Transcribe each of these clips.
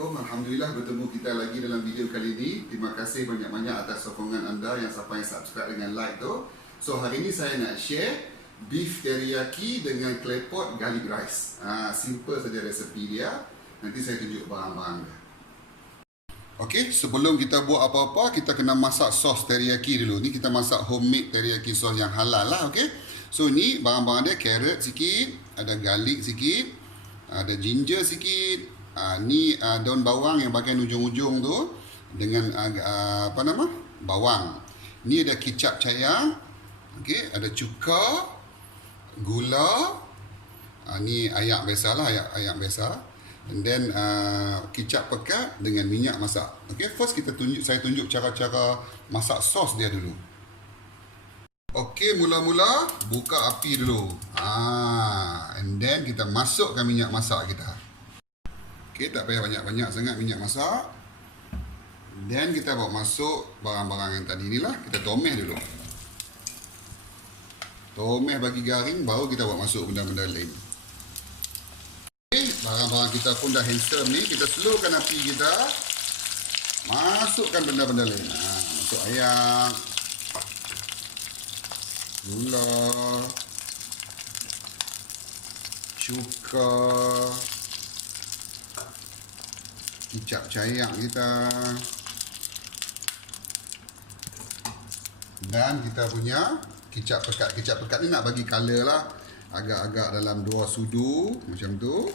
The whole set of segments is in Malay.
Assalamualaikum. Alhamdulillah bertemu kita lagi dalam video kali ini. Terima kasih banyak-banyak atas sokongan anda yang sampai subscribe dengan like tu. So hari ini saya nak share beef teriyaki dengan claypot garlic rice. Simple saja resepi dia. Nanti saya tunjuk barang-barang dia. Okey, sebelum kita buat apa-apa, kita kena masak sos teriyaki dulu. Ni kita masak homemade teriyaki sos yang halal lah, okey. So ni barang-barang dia, carrot sikit, ada garlic sikit, ada ginger sikit. Ni daun bawang yang bahagian ujung-ujung tu dengan bawang. Ni ada kicap cayang, okey, ada cuka, gula. Ni ayak biasa lah, ayak biasa. And then kicap pekat dengan minyak masak. Okey, first saya tunjuk cara-cara masak sos dia dulu. Okey, mula-mula buka api dulu. And then kita masukkan minyak masak kita. Okey, tak payah banyak-banyak sangat minyak masak. Dan kita bawa masuk barang-barang yang tadi ni lah. Kita tomeh dulu. Tomeh bagi garing, baru kita bawa masuk benda-benda lain. Okey, barang-barang kita pun dah handsome ni. Kita slowkan api kita. Masukkan benda-benda lain. Masuk ayak, gula, cuka, kicap cayang kita, dan kita punya kicap pekat. Kicap pekat ni nak bagi color lah, agak-agak dalam 2 sudu macam tu.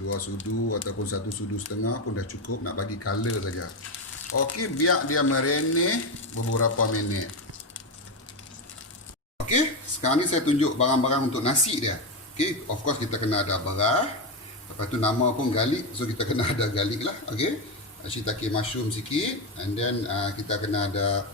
2 sudu ataupun 1 sudu setengah pun dah cukup, nak bagi color saja. Okey, biar dia merenih beberapa minit. Okey, sekarang ni saya tunjuk barang-barang untuk nasi dia. Okey, of course kita kena ada beras. Lepas tu nama pun garlic, so kita kena ada garlic lah. Okey, shiitake mushroom sikit, and then kita kena ada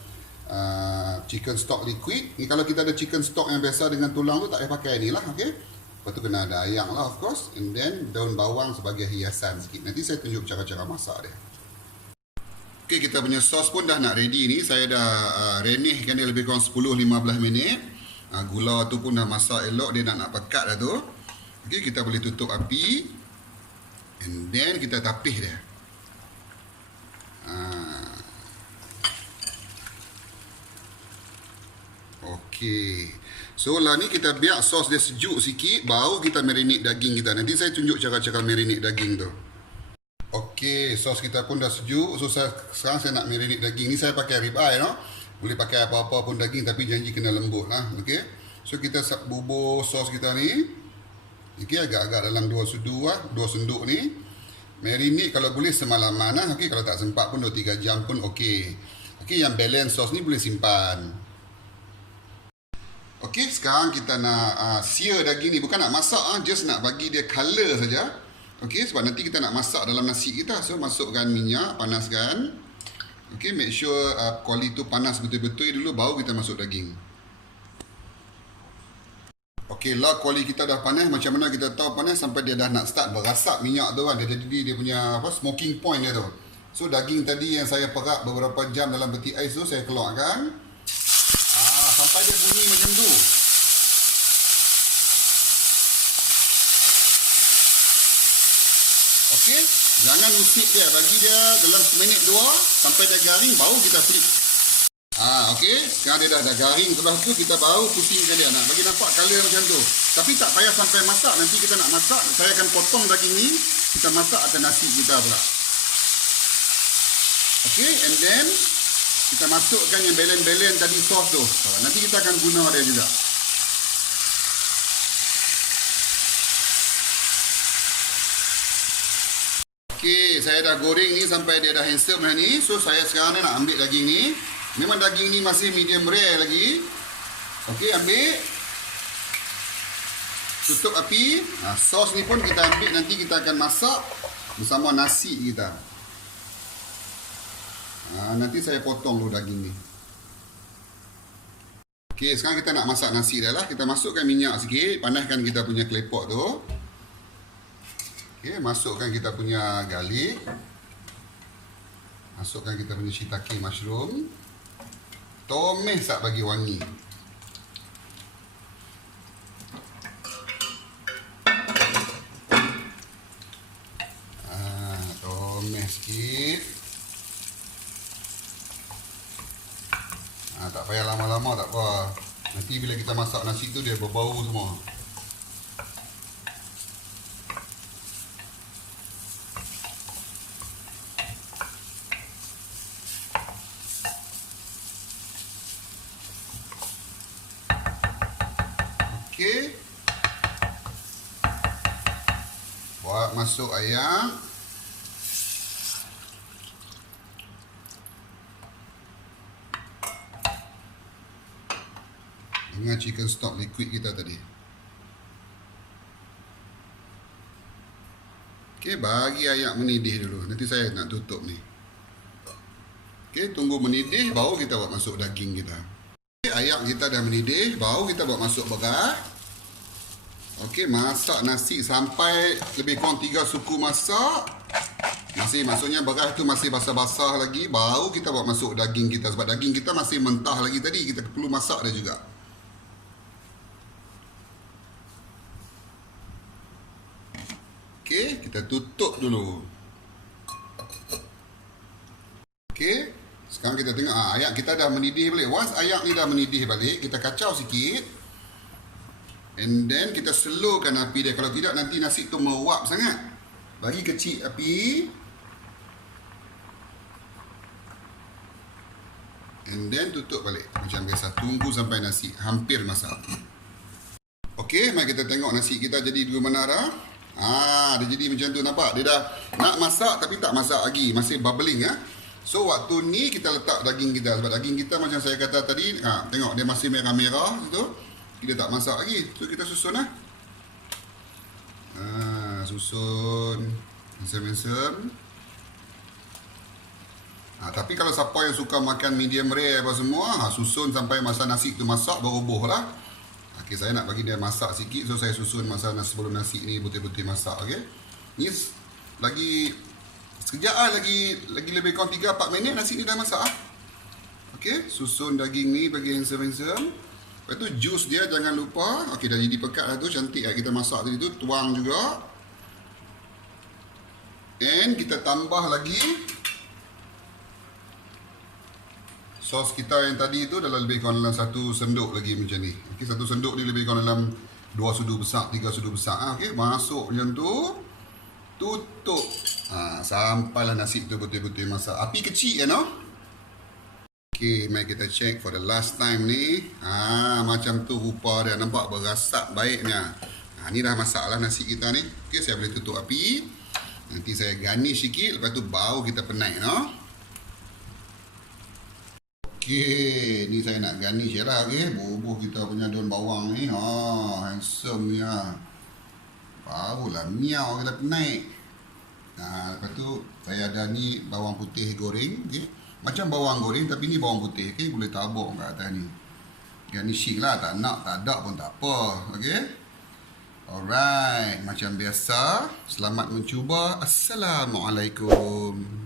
chicken stock liquid. Ni kalau kita ada chicken stock yang biasa dengan tulang tu tak payah pakai ni lah. Okey, lepas tu kena ada ayam lah, of course, and then daun bawang sebagai hiasan sikit. Nanti saya tunjuk cara-cara masak dia. Okey, kita punya sos pun dah nak ready ni. Saya dah renihkan dia lebih kurang 10-15 minit. Gula tu pun dah masak elok, dia dah nak pekat dah tu. Okey, kita boleh tutup api. And then kita tapih dia. Okey. So lah ni kita biar sos dia sejuk sikit, baru kita marinate daging kita. Nanti saya tunjuk cara-cara marinate daging tu. Okey, sos kita pun dah sejuk. So sekarang saya nak marinate daging ni. Saya pakai rib eye, no? Boleh pakai apa-apa pun daging, tapi janji kena lembut lah. Okey. So kita bubur sos kita ni. Okey, agak-agak dalam 2 sudu lah, 2 senduk ni. Marinate kalau boleh semalaman lah. Okey, kalau tak sempat pun 2-3 jam pun okey. Okey, yang balance sos ni boleh simpan. Okey, sekarang kita nak sear daging ni. Bukan nak masak, just nak bagi dia color saja. Okey, sebab nanti kita nak masak dalam nasi kita. So, masukkan minyak, panaskan. Okey, make sure kuali tu panas betul-betul dulu, baru kita masuk daging. Okey lah, kuali kita dah panas. Macam mana kita tahu panas? Sampai dia dah nak start berasap minyak tu kan. Dia jadi dia punya smoking point dia tu. So daging tadi yang saya perap beberapa jam dalam peti ais tu, saya keluarkan. Sampai dia bunyi macam tu. Okey, jangan usik dia. Bagi dia dalam seminit 2 sampai dia garing, baru kita flip. Okey, sekarang dia dah garing. Setelah tu kita baru pusingkan dia. Nak bagi nampak color macam tu. Tapi tak payah sampai masak. Nanti kita nak masak, saya akan potong daging ni. Kita masak atas nasi kita pula. Okey, and then kita masukkan yang belen-belen tadi sos tu. Nanti kita akan guna dia juga. Okey, saya dah goreng ni sampai dia dah handsome dah ni. So saya sekarang ni nak ambil daging ni. Memang daging ni masih medium rare lagi. Okey, ambil. Tutup api. Sos ni pun kita ambil, nanti kita akan masak bersama nasi kita. Nanti saya potong dulu daging ni. Okey, sekarang kita nak masak nasi dah lah. Kita masukkan minyak sikit. Panaskan kita punya claypot tu. Okey, masukkan kita punya garlic. Masukkan kita punya shiitake mushroom. Tomeh sat bagi wangi. Remeh sikit. Tak payah lama-lama, tak apa. Nanti bila kita masak nasi tu dia berbau semua. Okey. Buat masuk ayam. Dengan chicken stock liquid kita tadi. Okey, bagi ayam mendidih dulu. Nanti saya nak tutup ni. Okey, tunggu mendidih baru kita buat masuk daging kita. Okey, ayam kita dah mendidih, baru kita buat masuk berah. Okey, masak nasi sampai lebih kurang 3 suku masak. Maksudnya berah tu masih basah-basah lagi, baru kita buat masuk daging kita. Sebab daging kita masih mentah lagi tadi, kita perlu masak dia juga. Okey, kita tutup dulu. Okey, sekarang kita tengok ayam kita dah mendidih balik. Once ayam ni dah mendidih balik, kita kacau sikit. And then kita slowkan api dia. Kalau tidak nanti nasi tu meruap sangat. Bagi kecil api. And then tutup balik macam biasa. Tunggu sampai nasi hampir masak. Okey, mari kita tengok nasi kita jadi dua menara. Dia jadi macam tu, nampak? Dia dah nak masak tapi tak masak lagi, masih bubbling . So waktu ni kita letak daging kita. Sebab daging kita macam saya kata tadi, tengok dia masih merah-merah situ. Kita tak masak lagi. So kita susun . Susun mesem-mesem. Tapi kalau siapa yang suka makan medium rare apa semua, susun sampai masa nasi tu masak baru buh lah. Okay, saya nak bagi dia masak sikit, so saya susun masa sebelum nasi ni betul-betul masak. Okay, ni lagi sekejap lagi lebih kurang 3-4 minit nasi ni dah masak . Okay, susun daging ni bagi handsome-handsome. Lepas tu jus dia jangan lupa. Okay, dah jadi pekat lah tu, cantik lah kita masak tadi tu. Tuang juga. And kita tambah lagi sos kita yang tadi tu dalam lebih kurang dalam 1 sendok lagi macam ni. Okey, 1 sendok ni lebih kurang dalam 2 sudu besar, 3 sudu besar. Okey, masuk macam tu. Tutup. Sampailah nasi tu betul-betul masak. Api kecil Okey, mari kita check for the last time ni. Macam tu rupa dia, nampak berasap baiknya. Ni dah masak lah nasi kita ni. Okey, saya boleh tutup api. Nanti saya garnish sikit, lepas tu baru kita penat Okey, ni saya nak garnish je lah. Okay, bubuh kita punya daun bawang ni. Handsome ni . Barulah miau kita naik. Lepas tu saya ada ni bawang putih goreng. Okay, macam bawang goreng tapi ni bawang putih. Okay, boleh tabur kat atas ni. Garnishing lah, tak nak, tak ada pun tak apa. Okay, alright, macam biasa. Selamat mencuba. Assalamualaikum.